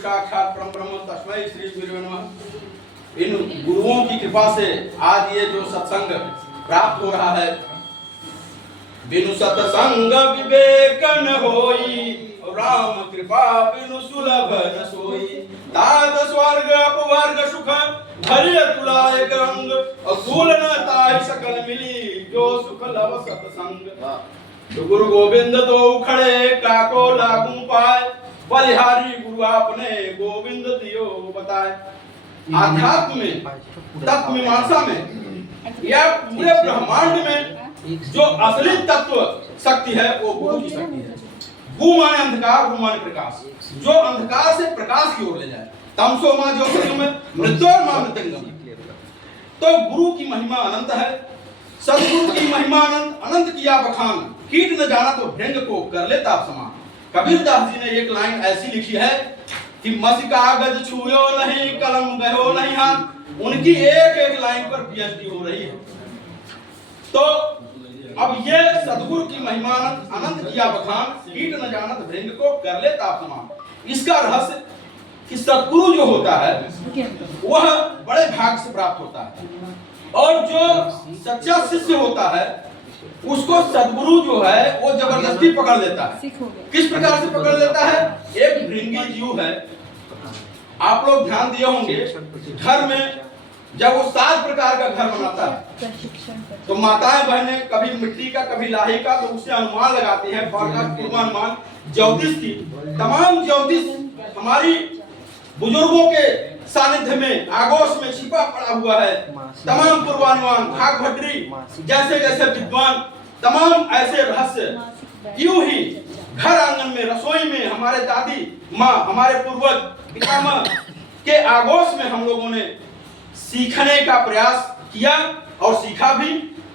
साक्षात परम ब्रह्म तस्मै श्री गुरुवे नमः। इन गुरुओं की कृपा से आज ये जो सत्संग प्राप्त हो रहा है, बिनु सत्संग विवेक न होई, राम कृपा बिनु सुलभ न सोई। तात स्वर्ग अपवर्ग सुख धैर्य तुला एक रंग, असूल न ताहि सकल मिली, जो सुख लव सत्संग। तो गुरु गोविंद दो खड़े काको लागू पाए, बलिहारी गुरु आपने गोविंद दियो बताए। आध्यात्म में, तत्व मीमांसा में या पूरे ब्रह्मांड में जो असली तत्व शक्ति है वो गुरु की शक्ति है। गु माने अंधकार, गु माने प्रकाश, जो अंधकार से प्रकाश की ओर ले जाए। तमसो मां ज्योतिर्गमय मृत्योर्मा मृत्युंगमय। तो गुरु की महिमा अनंत है, सदगुरु की महिमा अनंत। अनंत किया बखान, कीट न जाना तो भृंग को कर लेता समान। कबीरदास जी ने एक लाइन ऐसी लिखी है कि मसी कागज छुयो नहीं, कलम गयो नहीं हाथ। उनकी एक एक लाइन पर पीएचडी हो रही है। तो अब ये सदगुरु की महिमा अनंत किया बखान, कीट न जानत भृंग को कर ले तापमान। इसका रहस्य कि सदगुरु जो होता है वह बड़े भाग से प्राप्त होता है, और जो सच्चा शिष्य होता है उसको सदगुरु जो है वो जबरदस्ती पकड़ लेता है। किस प्रकार से पकड़ लेता है? एक भृंगी जीव है, आप लोग ध्यान दिए होंगे, घर में जब वो 7 प्रकार का घर बनाता है तो माताएं बहनें कभी मिट्टी का कभी लाही का, तो उससे अनुमान लगाती हैं, पूर्वानुमान ज्योतिष की। तमाम ज्योतिष हमारी बुजुर्गों के सानिध्य में आगोश में छिपा पड़ा हुआ है। तमाम पूर्वानुमान, भाग भट्टरी जैसे जैसे विद्वान, तमाम ऐसे रहस्य। यूं ही घर आंगन में, रसोई में हमारे दादी माँ, हमारे पूर्वज पितामह के आगोश में हम लोगों ने सीखने का प्रयास किया और सीखा भी।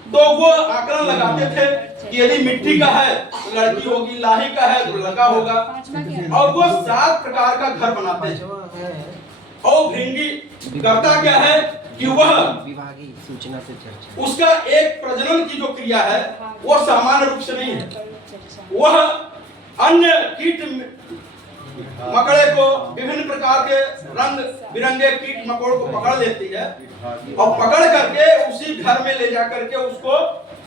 तो वो आकलन लगाते थे कि यदि मिट्टी का है तो लड़की होगी, लाही का है तो लड़का होगा, और वो 7 प्रकार का घर बनाते हैं। और भृंगी करता क्या है कि वह विभागीय सूचना से चर्चा, उसका एक प्रजनन की जो क्रिया है वो सामान्य रूप से नहीं है। वह अन्य कीट मकड़े को, विभिन्न प्रकार के रंग बिरंगे कीट मकोड़ को पकड़ लेती है और पकड़ करके उसी घर में ले जा करके उसको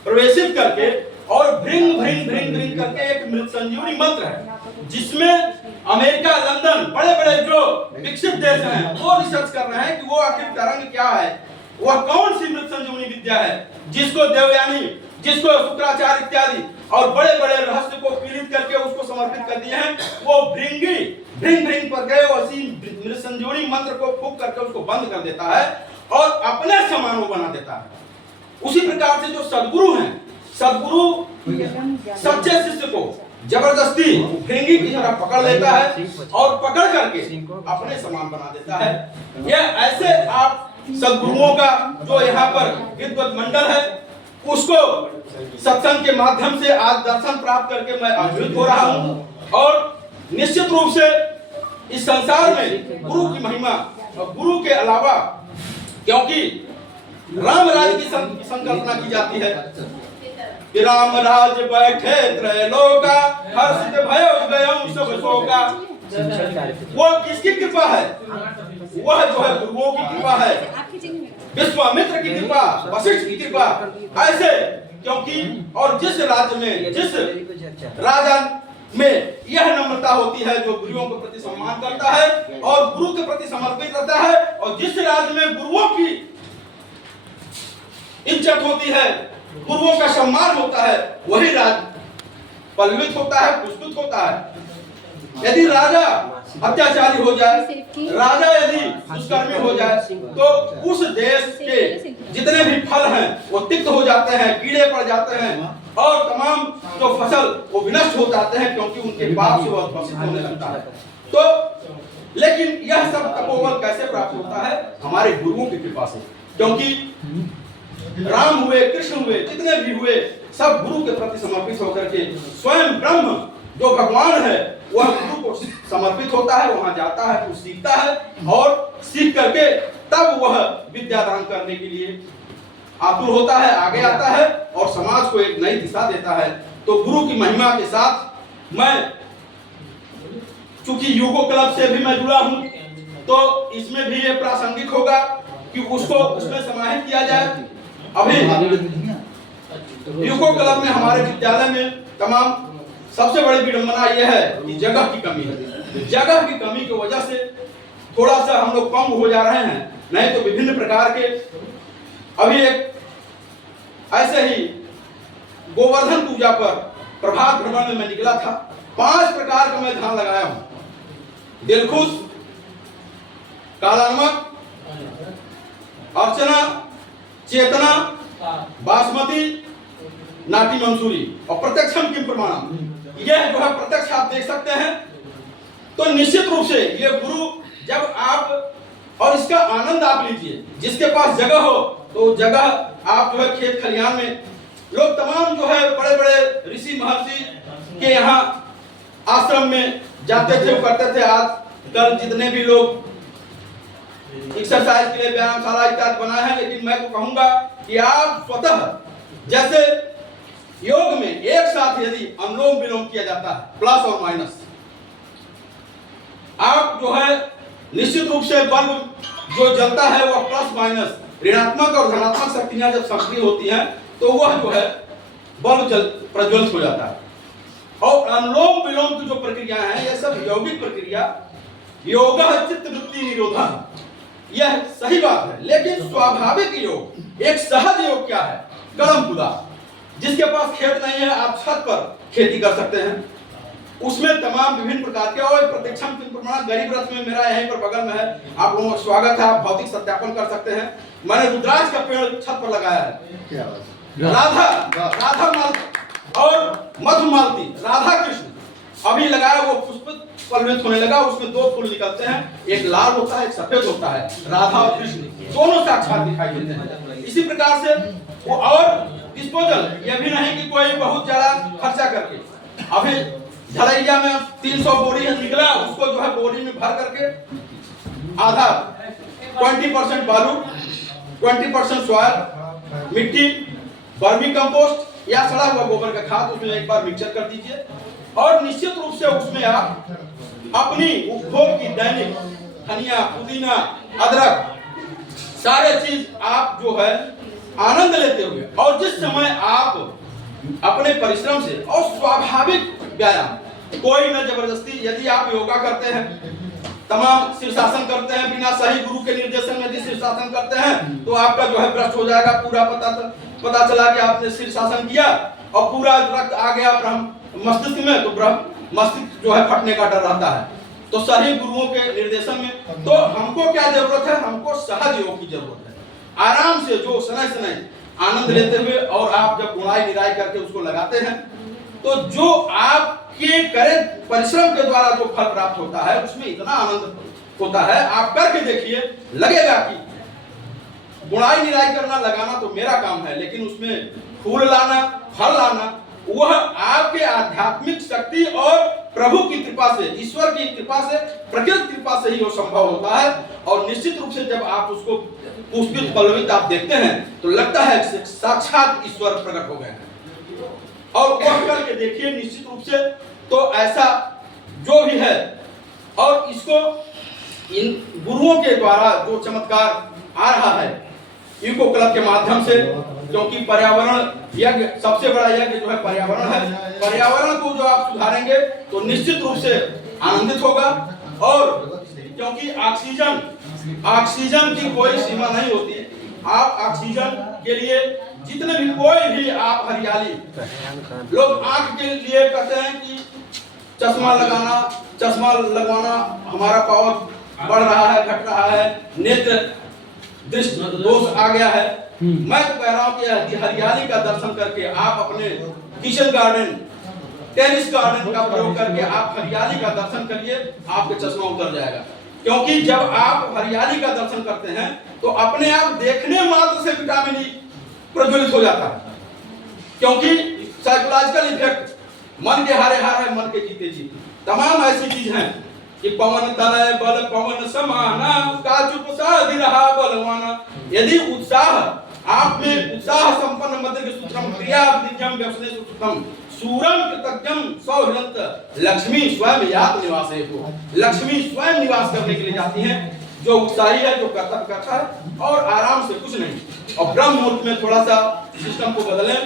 प्रवेशित करके, और भृंग भृंग भृंग भृंग करके एक मृत संजीवनी मंत्र है जिसमें अमेरिका, लंदन, बड़े बड़े जो विकसित देश हैं वो रिसर्च कर रहे हैं कि वो आखिर तरंग क्या है, वह कौन सी मृत संजीवनी विद्या है जिसको देवयानी, जिसको शुक्राचार्य इत्यादि और बड़े बड़े रहस्य को पीड़ित करके उसको समर्पित कर दिए हैं। वो भृंगी भृंग भृंग पर गए उसी मृत संजीवनी मंत्र को फूंक करके उसको बंद कर देता है और अपने समान वो बना देता है। उसी प्रकार से जो सदगुरु हैं, सदगुरु सच्चे शिष्य को जबरदस्ती भृंगी की तरह पकड़ लेता है और पकड़ करके अपने समान बना देता है। यह ऐसे आप सदगुरुओं का जो यहाँ पर विद्वत मंडल है उसको सत्संग के माध्यम से आज दर्शन प्राप्त करके मैं अद्भुत हो रहा हूँ। और निश्चित रूप से इस संसार में गुरु की महिमा और गुरु के अलावा, क्योंकि राम राज्य की संकल्पना की जाती है कि राम राज बैठे त्रैलोका, हर्षित भयो गयं सब शोका। वो किसकी कृपा है? वह जो है गुरुओं की कृपा है, विश्वामित्र की कृपा, वशिष्ठ की कृपा। ऐसे क्योंकि और जिस राज्य में, जिस राजा में यह नम्रता होती है जो गुरुओं के प्रति सम्मान करता है और गुरु के प्रति समर्पित रहता है, और जिस राज्य में गुरुओं की इज्जत होती है, गुरुओं का सम्मान होता है, वही राज्य पल्लवित होता है, पुष्पित होता है। यदि राजा अत्याचारी हो जाए, राजा यदि दुष्कर्मी हो जाए, तो उस देश के जितने भी फल हैं वो तिक्त हो जाते हैं, कीड़े पड़ जाते हैं, और तमाम जो फसल वो विनष्ट हो जाते हैं, क्योंकि उनके पाप से वह प्रसिद्ध होने लगता है। तो लेकिन यह सब तपोबल कैसे प्राप्त होता है? हमारे गुरुओं की कृपा से। क्योंकि राम हुए, कृष्ण हुए, जितने भी हुए, सब गुरु के प्रति समर्पित होकर के स्वयं ब्रह्म जो भगवान है वह गुरु को समर्पित होता है, वहां जाता है, कुछ सीखता है, और सीख करके तब वह विद्या दान करने के लिए आतुर होता है, आगे आता है और समाज को एक नई दिशा देता है। तो गुरु की महिमा के साथ मैं चूंकि यूको क्लब से भी मैं जुड़ा हूं, तो इसमें भी ये प्रासंगिक होगा कि उसको उसमें समाहित किया जाए। अभी यूको क्लब में हमारे विद्यालय में तमाम सबसे बड़ी विडंबना यह है कि जगह की कमी है। जगह की कमी की वजह से थोड़ा सा हम लोग कम हो जा रहे हैं, नहीं तो विभिन्न प्रकार के अभी एक ऐसे ही गोवर्धन पूजा पर प्रभात भ्रमण में मैं निकला था। 5 प्रकार का मैं ध्यान लगाया हूं, दिलखुश, काला नमक, अर्चना, चेतना, बासमती, नाटी मंसूरी और प्रत्यक्षम किम प्रमाणम। यह जो है प्रत्यक्ष आप देख सकते हैं। तो निश्चित रूप से ये गुरु जब आप और इसका आनंद आप लीजिए, जिसके पास जगह हो तो जगह आप जो है खेत खलिहान में लोग तमाम जो है बड़े बड़े ऋषि महर्षि के यहाँ आश्रम में जाते थे, करते थे। आज कल जितने भी लोग एक्सरसाइज के लिए व्यायामशाला इत्यादि बना है, लेकिन मैं तो कहूंगा कि आप स्वतः जैसे योग में एक साथ यदि अनुलोम विलोम किया जाता है प्लस और माइनस, आप जो है निश्चित रूप से बल्ब जो जलता है वह प्लस माइनस ऋणात्मक और धनात्मक शक्तियां जब सक्रिय होती हैं तो वह जो है बल्ब प्रज्वलित हो जाता है। और अनुलोम विलोम की जो प्रक्रिया है यह सब यौगिक प्रक्रिया, योग चित्त वृत्ति निरोधा, यह सही बात है। लेकिन स्वाभाविक योग, एक सहज योग क्या है? कलम खुदा। जिसके पास खेत नहीं है आप छत पर खेती कर सकते हैं, उसमें तमाम विभिन्न प्रकार के और प्रतिक्षण प्रमाण गरीब रथ में मेरा यहीं पर बगल में है, आप लोगों का स्वागत है, आप भौतिक सत्यापन कर सकते हैं। मैंने रुद्राक्ष का पेड़ छत पर लगाया है, राधा मालती और मधुमालती, राधा कृष्ण अभी लगाया, वो पुष्प पल्लवित होने लगा, उसमें 2 फूल निकलते हैं, एक लाल होता है एक सफेद होता है। राधा और कृष्ण दोनों साक्षात दिखाई देते हैं। इसी प्रकार से वो और डिस्पोजल, यह भी नहीं कि कोई बहुत ज्यादा खर्चा करके, अभी झलैया में 300 बोरी निकला, उसको जो है बोरी में भर करके आधा 20% बालू, 20% सॉइल मिट्टी, वर्मी कंपोस्ट या सड़ा हुआ गोबर का खाद उसमें एक बार मिक्सचर कर दीजिए और निश्चित रूप से उसमें आप अपनी उपभोग की दैनिक धनिया, पुदीना, अदरक सारे चीज आप जो है आनंद लेते हुए, और जिस समय आप अपने परिश्रम से और स्वाभाविक व्यायाम, कोई न जबरदस्ती, यदि आप योगा करते हैं, तमाम शीर्षासन करते हैं, बिना सही गुरु के निर्देशन में यदि शीर्षासन करते हैं तो आपका जो है भ्रष्ट हो जाएगा। पूरा पता चला कि आपने शीर्षासन किया और पूरा रक्त आ गया मस्तिष्क में, तो मस्तिष्क जो है फटने का डर रहता है। तो सही गुरुओं के निर्देशन में तो हमको क्या जरूरत है? हमको सहज योग की जरूरत है, आराम से जो शनै आनंद लेते हुए, और आप जब गुणाई निराई करके उसको लगाते हैं तो जो आपके करे परिश्रम के द्वारा जो फल प्राप्त होता है उसमें इतना आनंद होता है। आप करके देखिए, लगेगा कि गुणाई निराई करना, लगाना तो मेरा काम है, लेकिन उसमें फूल लाना, फल लाना, वह आपके आध्यात्मिक शक्ति और प्रभु की कृपा से, ईश्वर की कृपा से, प्रकृति कृपा से ही वो संभव होता है। और निश्चित रूप से जब आप उसको पुष्पित पल्लवित आप देखते हैं तो लगता है कि साक्षात ईश्वर प्रकट हो गए हैं। और वह करके देखिए निश्चित रूप से, तो ऐसा जो भी है, और इसको इन गुरुओं के द्वारा जो चमत्कार आ रहा है यूको क्लब के माध्यम से, क्योंकि पर्यावरण यज्ञ सबसे बड़ा यज्ञ जो है पर्यावरण है। पर्यावरण को जो आप सुधारेंगे तो निश्चित रूप से आनंदित होगा। और क्योंकि ऑक्सीजन की कोई सीमा नहीं होती, आप ऑक्सीजन के लिए जितने भी कोई भी आप हरियाली, लोग आंख के लिए कहते हैं कि चश्मा लगवाना हमारा पावर बढ़ रहा है, घट रहा है, नेत्र दृष्टि दोष आ गया है। मैं तो कह रहा हूं कि हरियाली का दर्शन करके आप अपने किचन गार्डन, टेरिस गार्डन का प्रयोग करके आप हरियाली का दर्शन करिए, आपके चश्मा उतर जाएगा। क्योंकि जब आप हरियाली का दर्शन करते हैं तो अपने आप देखने मात्र से विटामिन ई प्रज्वलित हो जाता है। क्योंकि साइकोलॉजिकल इफेक्ट, मन के हारे हार है, मन के जीते जीते, तमाम ऐसी चीज हैं कि पवन तनय बल पवन समाना, का चुप साधि रहा बलवाना। यदि उत्साह आप में उत्साह संपन्न मध्य के सूत्रम क्रिया दिव्यम व्यवसने सूत्रम सूरम कृतज्ञम सौहृदंत लक्ष्मी स्वयं यात निवासे को, लक्ष्मी स्वयं निवास करने के लिए जाती हैं। जो उत्साही है, जो कर्तव्य करता है और आराम से कुछ नहीं। और ब्रह्म मुहूर्त में थोड़ा सा सिस्टम को बदलें।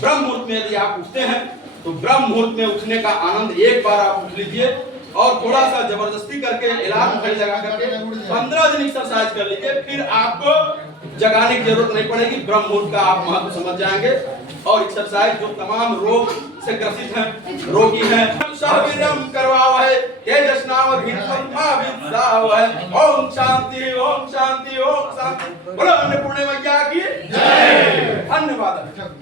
ब्रह्म मुहूर्त में यदि आप उठते हैं तो ब्रह्म मुहूर्त में उठने का आनंद एक बार आप उठ लीजिए और थोड़ा सा जबरदस्ती करके अलार्म घड़ी लगा करके 15 दिन एक्सरसाइज कर लीजिए, फिर आपको जगाने की जरूरत नहीं पड़ेगी। ब्रह्म मुहूर्त का आप महत्व समझ जाएंगे। और एक्सरसाइज जो तमाम रोग से ग्रसित हैं, रोगी हैं, सहवीर्यम करवावा है, तेजस्नावर हितम है। ओम शांति, ओम शांति, ओम शांति। बोलो अन्नपूर्णे मैया की जय। धन्यवाद।